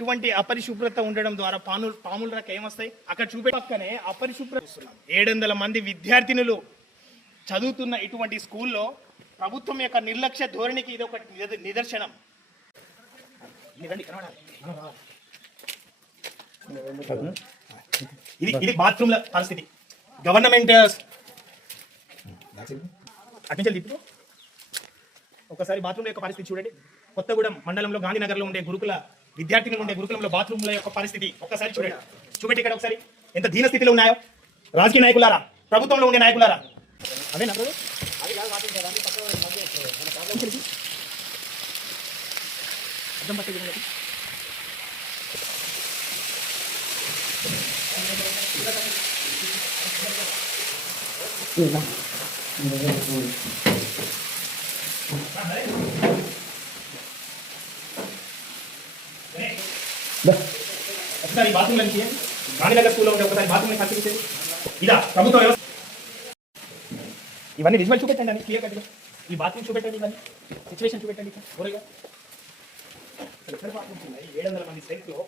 ఇటువంటి అపరిశుభ్రత ఉండడం ద్వారా పాముల రక ఏమొస్తాయి అక్కడ చూపే పక్కనే అపరిశుభ్రత 700 మంది విద్యార్థినులు చదువుతున్న ఇటువంటి స్కూల్లో ప్రభుత్వం యొక్క నిర్లక్ష్య ధోరణికి ఇది ఒక నిదర్శనం. ఇది బాత్రూమ్ల పరిస్థితి. గవర్నమెంట్ అటెన్షన్ ఒకసారి బాత్రూమ్ యొక్క పరిస్థితి చూడండి. కొత్తగూడెం మండలంలో గాంధీనగర్లో ఉండే గురుకుల విద్యార్థినులు ఉండే గురుకులంలో బాత్రూమ్ల యొక్క పరిస్థితి ఒక్కసారి చూడండి. చూపెట్టి ఇక్కడ ఒకసారి ఎంత దీన స్థితిలో ఉన్నాయో. రాజకీయ నాయకులారా, ప్రభుత్వంలో ఉండే నాయకులారా, అదే నాకు ఒకసారి బాత్రూమ్ నుంచి గాంధీనగర్ స్కూల్లో ఉంటే ఒకసారి బాత్రూమ్ పరిస్థితి ఇదా ప్రభుత్వ వ్యవస్థ. ఇవన్నీ విజువల్ చూపెట్టండి అని క్లియర్ కట్గా. ఈ బాత్రూమ్ చూపెట్టండి, ఇవన్నీ సిచ్యువేషన్ చూపెట్టండి. ఊరగా 700 మంది స్ట్రెంత్లో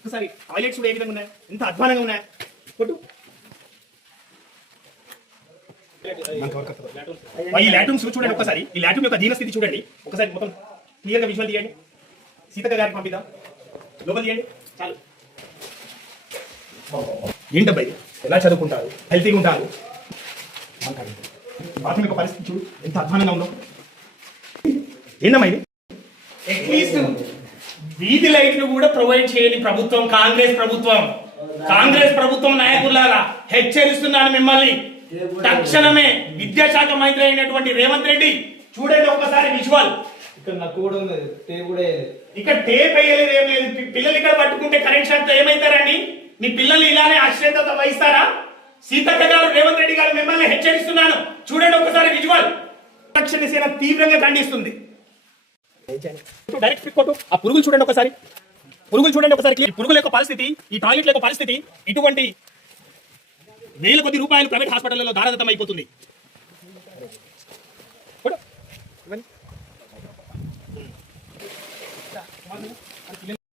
ఒకసారి టాయిలెట్స్ కూడా ఏ విధంగా ఉన్నాయి, ఎంత అధ్వానంగా ఉన్నాయి. కొట్టు ఈ లాట్రూమ్స్ చూడండి ఒకసారి. ఈ లాట్రూమ్ యొక్క దీన స్థితి చూడండి ఒకసారి. మొత్తం క్లియర్గా విజువల్ తీయండి. సీతక్క గారికి పంపిద్దాం, లోపల తీయండి చాలు. ఏంటబ్బా ఇది, ఎలా చదువుకుంటారు, హెల్తీగా ఉంటారు. బాత్రూమ్ యొక్క పరిస్థితి చూడు ఎంత అధ్వానంగా ఉందో. ఏందమ్మా ఇది? అట్లీస్ట్ వీధి లైట్లు కూడా ప్రొవైడ్ చేయని ప్రభుత్వం కాంగ్రెస్ ప్రభుత్వం. కాంగ్రెస్ ప్రభుత్వం నాయకులారా హెచ్చరిస్తున్నాను మిమ్మల్ని. తక్షణమే విద్యాశాఖ మంత్రి అయినటువంటి రేవంత్ రెడ్డి చూడండి ఒక్కసారి విజువల్. ఇక్కడ టేప్ వేయలేదు, ఏం లేదు. పిల్లలు ఇక్కడ పట్టుకుంటే కరెంట్ షాక్ తో ఏమైతారండి? మీ పిల్లలు ఇలానే అశ్రద్ధత వహిస్తారా? సీతక్క గారు, రేవంత్ రెడ్డి గారు మిమ్మల్ని హెచ్చరిస్తున్నాను. చూడండి ఒకసారి విజువల్. రక్షణ సేన తీవ్రంగా ఖండిస్తుంది. డైరెక్ట్ కొట్టు. ఆ పురుగులు చూడండి ఒకసారి. పురుగులు చూడండి ఒకసారి. పురుగుల యొక్క పరిస్థితి, ఈ టాయిలెట్ యొక్క పరిస్థితి, ఇటువంటి వేల కొద్ది రూపాయలు ప్రైవేట్ హాస్పిటల్లో దారాదత్తం అయిపోతుంది.